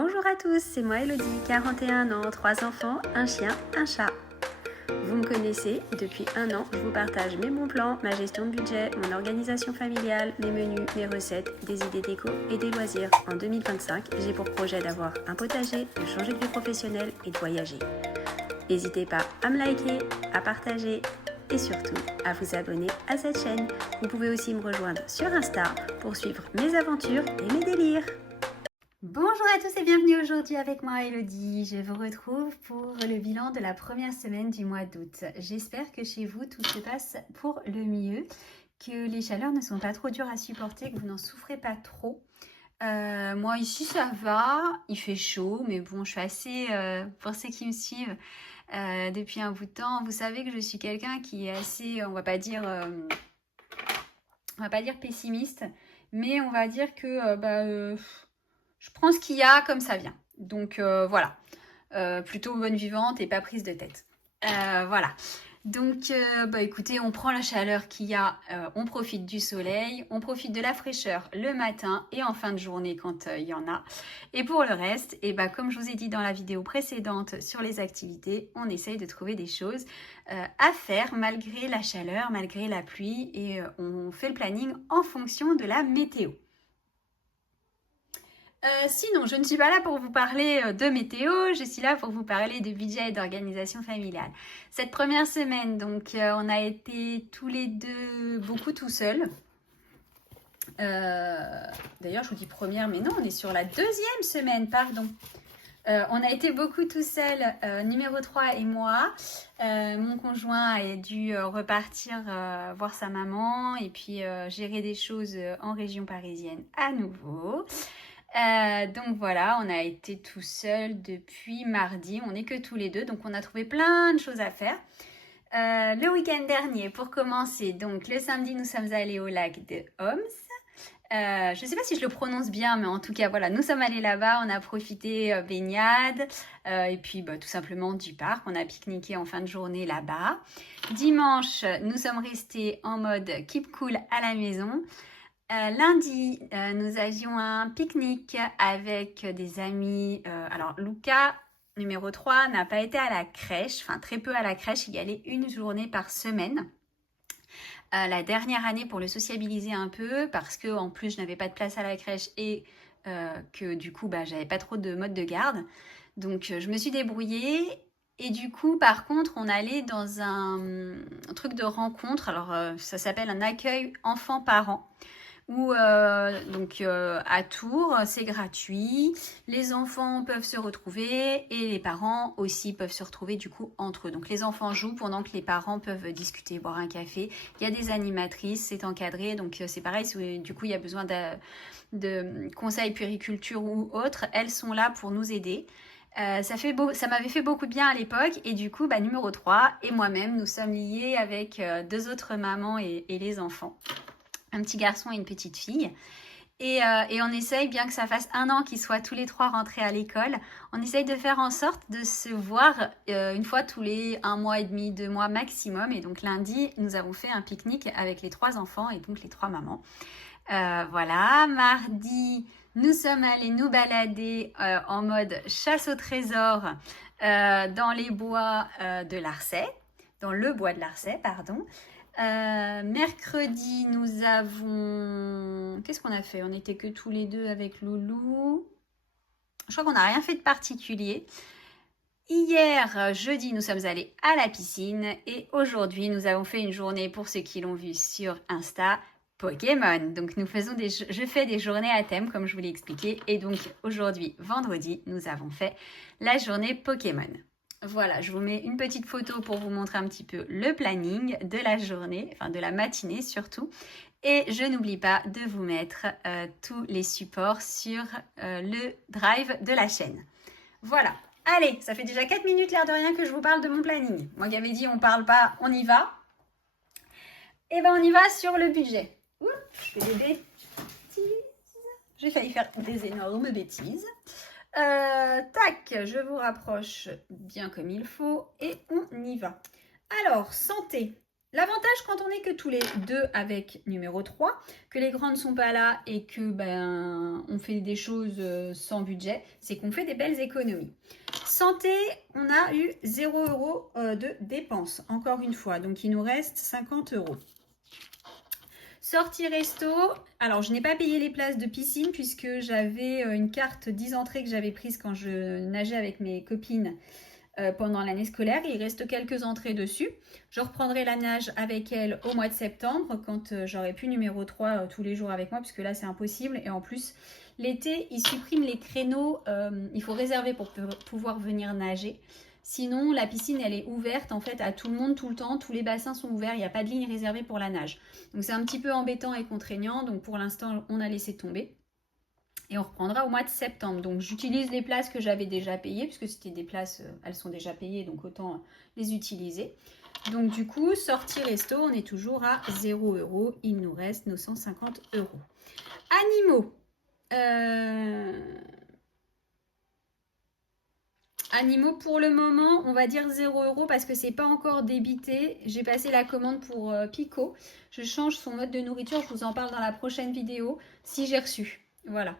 Bonjour à tous, c'est moi Elodie, 41 ans, 3 enfants, un chien, un chat. Vous me connaissez, depuis 1 an, je vous partage mes bons plans, ma gestion de budget, mon organisation familiale, mes menus, mes recettes, des idées déco et des loisirs. En 2025, j'ai pour projet d'avoir un potager, de changer de vie professionnelle et de voyager. N'hésitez pas à me liker, à partager et surtout à vous abonner à cette chaîne. Vous pouvez aussi me rejoindre sur Insta pour suivre mes aventures et mes délires. Bonjour à tous et bienvenue aujourd'hui avec moi Elodie. Je vous retrouve pour le bilan de la première semaine du mois d'août. J'espère que chez vous tout se passe pour le mieux, que les chaleurs ne sont pas trop dures à supporter, que vous n'en souffrez pas trop. Moi ici ça va, il fait chaud, mais bon je suis assez, pour ceux qui me suivent depuis un bout de temps, vous savez que je suis quelqu'un qui est assez, on va pas dire pessimiste, mais on va dire que je prends ce qu'il y a comme ça vient. Donc voilà, plutôt bonne vivante et pas prise de tête. Voilà. Donc écoutez, on prend la chaleur qu'il y a, on profite du soleil, on profite de la fraîcheur le matin et en fin de journée quand il y en a. Et pour le reste, comme je vous ai dit dans la vidéo précédente sur les activités, on essaye de trouver des choses à faire malgré la chaleur, malgré la pluie et on fait le planning en fonction de la météo. Sinon, je ne suis pas là pour vous parler de météo, je suis là pour vous parler de budget et d'organisation familiale. Cette première semaine, donc, on a été tous les deux beaucoup tout seuls. D'ailleurs, je vous dis première, mais non, on est sur la deuxième semaine, pardon. On a été beaucoup tout seuls, numéro 3 et moi. Mon conjoint a dû repartir voir sa maman et puis gérer des choses en région parisienne à nouveau. Donc voilà, on a été tout seul depuis mardi, on n'est que tous les deux, donc on a trouvé plein de choses à faire. Le week-end dernier, pour commencer, donc le samedi, nous sommes allés au lac de Homs. Je ne sais pas si je le prononce bien, mais en tout cas, voilà, nous sommes allés là-bas, on a profité baignade, et puis tout simplement du parc, on a pique-niqué en fin de journée là-bas. Dimanche, nous sommes restés en mode keep cool à la maison. Lundi, nous avions un pique-nique avec des amis. Alors, Luca, numéro 3, n'a pas été à la crèche, enfin très peu à la crèche, il y allait une journée par semaine. La dernière année pour le sociabiliser un peu, parce que en plus je n'avais pas de place à la crèche et que du coup j'avais pas trop de mode de garde. Donc je me suis débrouillée. Et du coup, par contre, on allait dans un truc de rencontre. Alors, ça s'appelle un accueil enfants-parents. Où à Tours, c'est gratuit, les enfants peuvent se retrouver et les parents aussi peuvent se retrouver du coup entre eux. Donc les enfants jouent pendant que les parents peuvent discuter, boire un café. Il y a des animatrices, c'est encadré, donc c'est pareil, du coup il y a besoin de conseils puériculture ou autres, elles sont là pour nous aider. Ça m'avait fait beaucoup de bien à l'époque et du coup numéro 3 et moi-même nous sommes liés avec 2 autres mamans et les enfants. Un petit garçon et une petite fille. Et on essaye, bien que ça fasse 1 an qu'ils soient tous les 3 rentrés à l'école, on essaye de faire en sorte de se voir une fois tous les 1 mois et demi, 2 mois maximum. Et donc lundi, nous avons fait un pique-nique avec les 3 enfants et donc les 3 mamans. Voilà, mardi, nous sommes allés nous balader en mode chasse au trésor dans les bois de Larçay, dans le bois de Larçay, pardon. Mercredi, nous avons... Qu'est-ce qu'on a fait? On n'était que tous les deux avec Loulou. Je crois qu'on n'a rien fait de particulier. Hier, jeudi, nous sommes allés à la piscine. Et aujourd'hui, nous avons fait une journée, pour ceux qui l'ont vu sur Insta, Pokémon. Donc, je fais des journées à thème, comme je vous l'ai expliqué. Et donc, aujourd'hui, vendredi, nous avons fait la journée Pokémon. Voilà, je vous mets une petite photo pour vous montrer un petit peu le planning de la journée, enfin de la matinée surtout. Et je n'oublie pas de vous mettre tous les supports sur le drive de la chaîne. Voilà, allez, ça fait déjà 4 minutes l'air de rien que je vous parle de mon planning. Moi qui avais dit on parle pas, on y va. Et on y va sur le budget. Ouh, je fais des bêtises. J'ai failli faire des énormes bêtises. Tac, je vous rapproche bien comme il faut et on y va. Alors, santé. L'avantage quand on n'est que tous les deux avec numéro 3, que les grands ne sont pas là et que on fait des choses sans budget, c'est qu'on fait des belles économies. Santé, on a eu 0 € de dépenses, encore une fois, donc il nous reste 50 €. Sortie resto, alors je n'ai pas payé les places de piscine puisque j'avais une carte 10 entrées que j'avais prise quand je nageais avec mes copines pendant l'année scolaire. Il reste quelques entrées dessus. Je reprendrai la nage avec elle au mois de septembre quand j'aurai plus numéro 3 tous les jours avec moi puisque là c'est impossible. Et en plus, l'été, ils suppriment les créneaux. Il faut réserver pour pouvoir venir nager. Sinon, la piscine, elle est ouverte en fait à tout le monde tout le temps. Tous les bassins sont ouverts. Il n'y a pas de ligne réservée pour la nage. Donc, c'est un petit peu embêtant et contraignant. Donc, pour l'instant, on a laissé tomber. Et on reprendra au mois de septembre. Donc, j'utilise les places que j'avais déjà payées puisque c'était des places, elles sont déjà payées. Donc, autant les utiliser. Donc, du coup, sortie resto, on est toujours à 0 €. Il nous reste nos 150 €. Animaux. Animaux, pour le moment, on va dire 0 € parce que c'est pas encore débité. J'ai passé la commande pour Pico. Je change son mode de nourriture. Je vous en parle dans la prochaine vidéo si j'ai reçu. Voilà.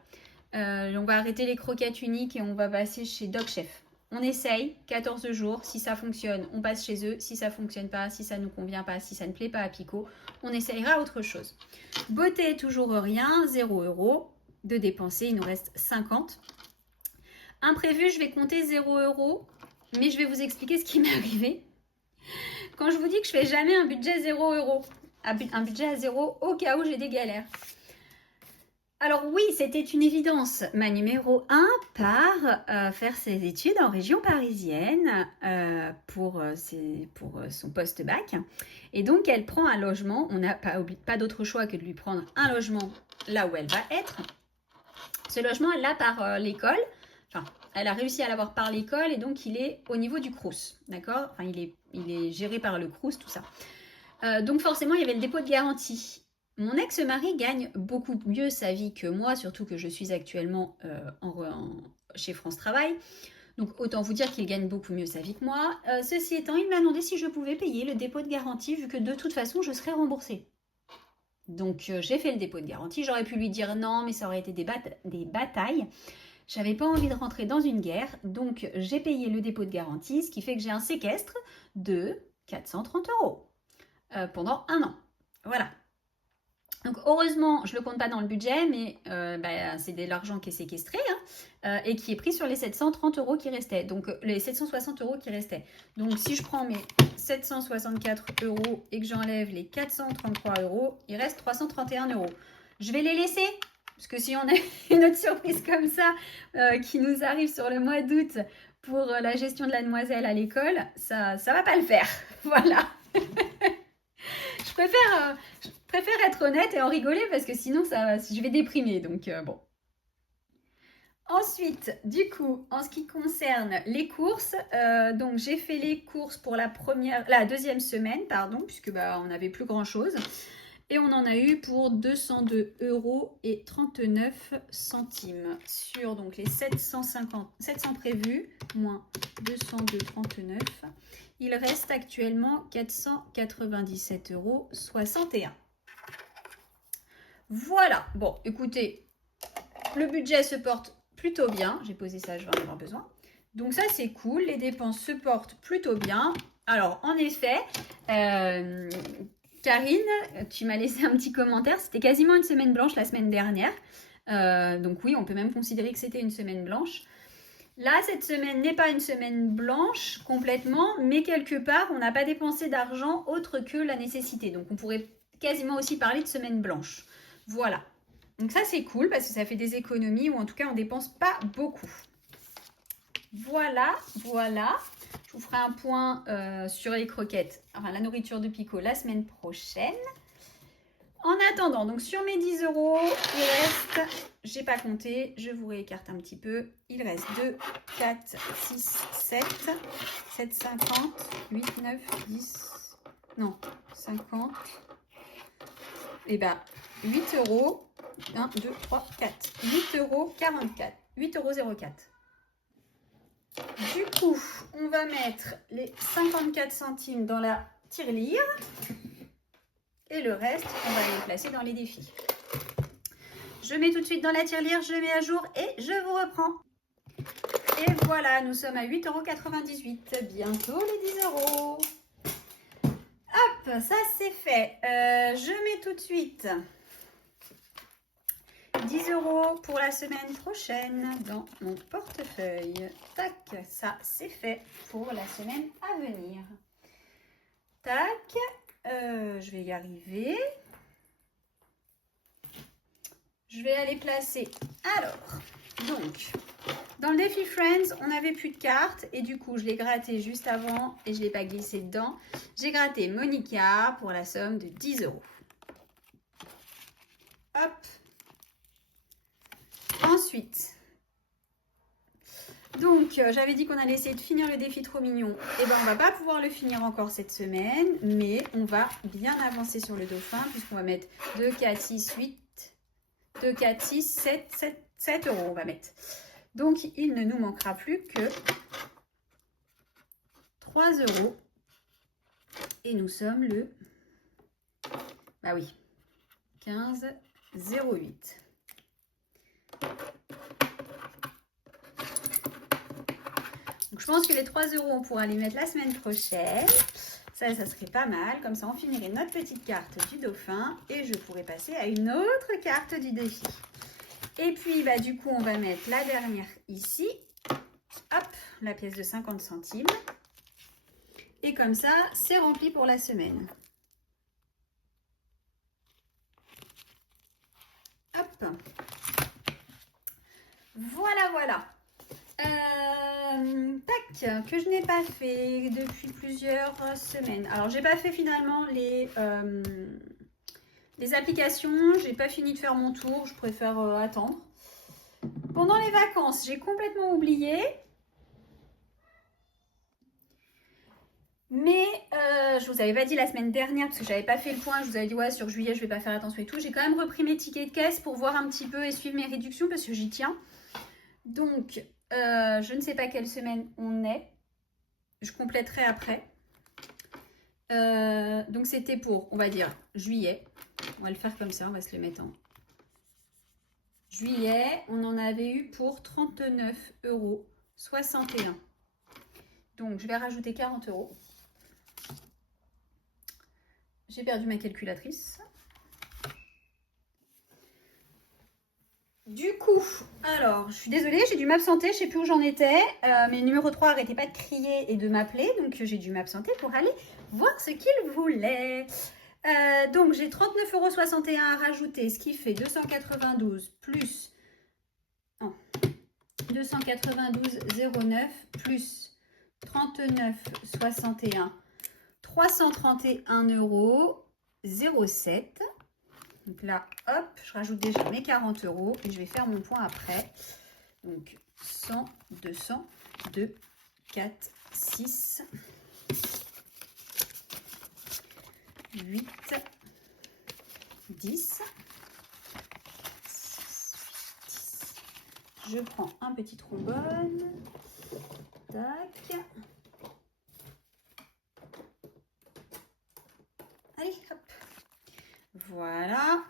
On va arrêter les croquettes uniques et on va passer chez Dog Chef. On essaye 14 jours. Si ça fonctionne, on passe chez eux. Si ça fonctionne pas, si ça nous convient pas, si ça ne plaît pas à Pico, on essayera autre chose. Beauté, toujours rien. 0 € de dépenser. Il nous reste 50. Imprévu, je vais compter 0 €, mais je vais vous expliquer ce qui m'est arrivé. Quand je vous dis que je fais jamais un budget 0 €, un budget à 0 au cas où j'ai des galères. Alors oui, c'était une évidence. Ma numéro 1 part faire ses études en région parisienne pour son post-bac. Et donc, elle prend un logement. On n'a pas d'autre choix que de lui prendre un logement là où elle va être. Ce logement, elle l'a par l'école. Enfin, elle a réussi à l'avoir par l'école et donc il est au niveau du Crous, d'accord? Enfin, il est géré par le Crous, tout ça. Donc forcément, il y avait le dépôt de garantie. Mon ex-mari gagne beaucoup mieux sa vie que moi, surtout que je suis actuellement chez France Travail. Donc autant vous dire qu'il gagne beaucoup mieux sa vie que moi. Ceci étant, il m'a demandé si je pouvais payer le dépôt de garantie vu que de toute façon, je serais remboursée. Donc j'ai fait le dépôt de garantie. J'aurais pu lui dire non, mais ça aurait été des batailles. J'avais pas envie de rentrer dans une guerre, donc j'ai payé le dépôt de garantie, ce qui fait que j'ai un séquestre de 430 € pendant 1 an. Voilà. Donc heureusement, je ne le compte pas dans le budget, mais c'est de l'argent qui est séquestré et qui est pris sur les 730 € qui restaient. Donc les 760 € qui restaient. Donc si je prends mes 764 € et que j'enlève les 433 €, il reste 331 €. Je vais les laisser. Parce que si on a une autre surprise comme ça qui nous arrive sur le mois d'août pour la gestion de la demoiselle à l'école, ça va pas le faire. Voilà. je préfère être honnête et en rigoler parce que sinon je vais déprimer. Donc bon. Ensuite, du coup, en ce qui concerne les courses, donc j'ai fait les courses pour la deuxième semaine, pardon, puisque on n'avait plus grand chose. Et on en a eu pour 202,39 € sur donc les 700 prévus, moins 202,39 €. Il reste actuellement 497,61 €. Voilà, bon, écoutez, le budget se porte plutôt bien. J'ai posé ça, je vais en avoir besoin. Donc ça, c'est cool. Les dépenses se portent plutôt bien. Alors, en effet... Karine, tu m'as laissé un petit commentaire. C'était quasiment une semaine blanche la semaine dernière. Donc oui, on peut même considérer que c'était une semaine blanche. Là, cette semaine n'est pas une semaine blanche complètement, mais quelque part, on n'a pas dépensé d'argent autre que la nécessité. Donc on pourrait quasiment aussi parler de semaine blanche. Voilà. Donc ça, c'est cool parce que ça fait des économies ou en tout cas, on ne dépense pas beaucoup. Voilà. Je vous ferai un point sur les croquettes, enfin la nourriture de Pico la semaine prochaine. En attendant, donc sur mes 10 €, il reste, j'ai pas compté, je vous réécarte un petit peu. Il reste 2, 4, 6, 7, 7,50, 8, 9, 10, non, 50. Et 8 €, 1, 2, 3, 4. 8,44 €, 8,04 €. Du coup, on va mettre les 54 centimes dans la tirelire. Et le reste, on va les placer dans les défis. Je mets tout de suite dans la tirelire, je mets à jour et je vous reprends. Et voilà, nous sommes à 8,98 €. Bientôt les 10 €. Hop, ça c'est fait. Je mets tout de suite 10 € pour la semaine prochaine dans mon portefeuille. Tac, ça c'est fait pour la semaine à venir. Tac, je vais y arriver. Je vais aller placer. Alors, donc, dans le défi Friends, on n'avait plus de cartes et du coup, je l'ai gratté juste avant et je ne l'ai pas glissé dedans. J'ai gratté Monica pour la somme de 10 €. Hop. Ensuite, donc, j'avais dit qu'on allait essayer de finir le défi trop mignon. Et ben, on va pas pouvoir le finir encore cette semaine, mais on va bien avancer sur le dauphin puisqu'on va mettre 2, 4, 6, 8, 2, 4, 6, 7 € on va mettre. Donc, il ne nous manquera plus que 3 € et nous sommes le, bah oui, 15,08 €. Donc, je pense que les 3 € on pourra les mettre la semaine prochaine. Ça serait pas mal. Comme ça, on finirait notre petite carte du dauphin et je pourrais passer à une autre carte du défi. Et puis, bah, du coup, on va mettre la dernière ici. Hop, la pièce de 50 centimes. Et comme ça, c'est rempli pour la semaine. Hop. Voilà, voilà. Tac, que je n'ai pas fait depuis plusieurs semaines. Alors, j'ai pas fait finalement les applications. J'ai pas fini de faire mon tour. Je préfère attendre. Pendant les vacances, j'ai complètement oublié. Mais je vous avais pas dit la semaine dernière parce que j'avais pas fait le point. Je vous avais dit ouais sur juillet je vais pas faire attention et tout. J'ai quand même repris mes tickets de caisse pour voir un petit peu et suivre mes réductions parce que j'y tiens. Donc je ne sais pas quelle semaine on est. Je compléterai après. Donc c'était pour, on va dire, juillet. On va le faire comme ça, on va se le mettre en juillet. On en avait eu pour 39,61 €. Donc je vais rajouter 40 €. J'ai perdu ma calculatrice. Du coup, alors, je suis désolée, j'ai dû m'absenter, je ne sais plus où j'en étais. Mais le numéro 3 n'arrêtait pas de crier et de m'appeler, donc j'ai dû m'absenter pour aller voir ce qu'il voulait. Donc, j'ai 39,61 € à rajouter, ce qui fait 292 plus... Non, 292,09 plus 39,61, 331,07 €. Donc là, hop, je rajoute déjà mes 40 € et je vais faire mon point après. Donc 100, 200, 2, 4, 6, 8, 10. Je prends un petit trombone. Tac. Allez, hop. Voilà.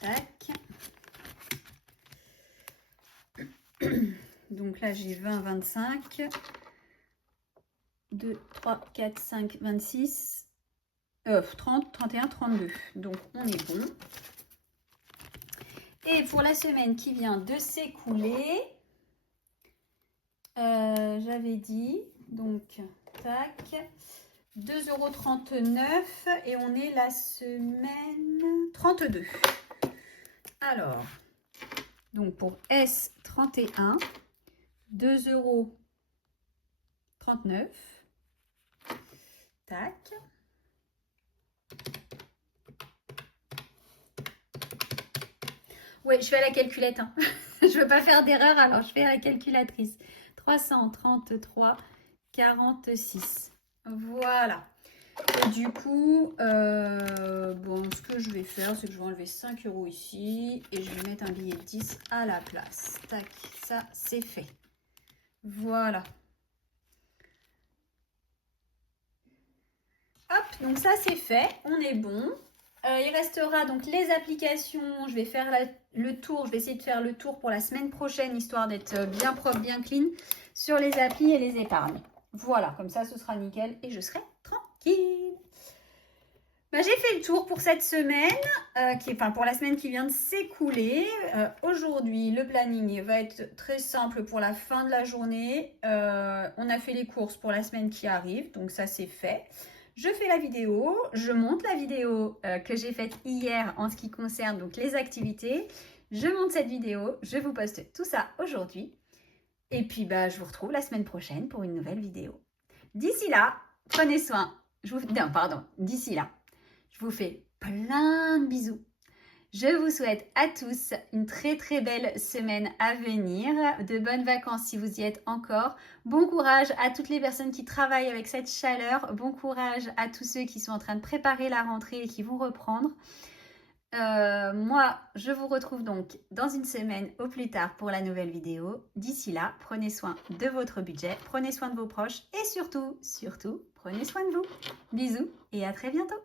Tac. Donc là, j'ai 20, 25. 2, 3, 4, 5, 26. 30, 31, 32. Donc, on est bon. Et pour la semaine qui vient de s'écouler, j'avais dit, donc, tac, 2,39 € et on est la semaine 32. Alors, donc pour S31, 2,39 €. Tac. Ouais, je fais à la calculette. Hein. Je ne veux pas faire d'erreur, alors je fais à la calculatrice. 333,46. Voilà. Et du coup, bon, ce que je vais faire, c'est que je vais enlever 5 € ici et je vais mettre un billet de 10 à la place. Tac, ça, c'est fait. Voilà. Hop, donc ça c'est fait, on est bon. Il restera donc les applications. Je vais faire le tour, je vais essayer de faire le tour pour la semaine prochaine, histoire d'être bien propre, bien clean sur les applis et les épargnes. Voilà, comme ça ce sera nickel et je serai tranquille. J'ai fait le tour pour cette semaine, pour la semaine qui vient de s'écouler. Aujourd'hui, le planning va être très simple pour la fin de la journée. On a fait les courses pour la semaine qui arrive, donc ça c'est fait. Je fais la vidéo, je monte la vidéo que j'ai faite hier en ce qui concerne donc les activités. Je monte cette vidéo, je vous poste tout ça aujourd'hui. Et puis je vous retrouve la semaine prochaine pour une nouvelle vidéo. D'ici là, prenez soin. D'ici là, je vous fais plein de bisous. Je vous souhaite à tous une très très belle semaine à venir, de bonnes vacances si vous y êtes encore. Bon courage à toutes les personnes qui travaillent avec cette chaleur. Bon courage à tous ceux qui sont en train de préparer la rentrée et qui vont reprendre. Moi, je vous retrouve donc dans une semaine au plus tard pour la nouvelle vidéo. D'ici là, prenez soin de votre budget, prenez soin de vos proches et surtout, prenez soin de vous. Bisous et à très bientôt.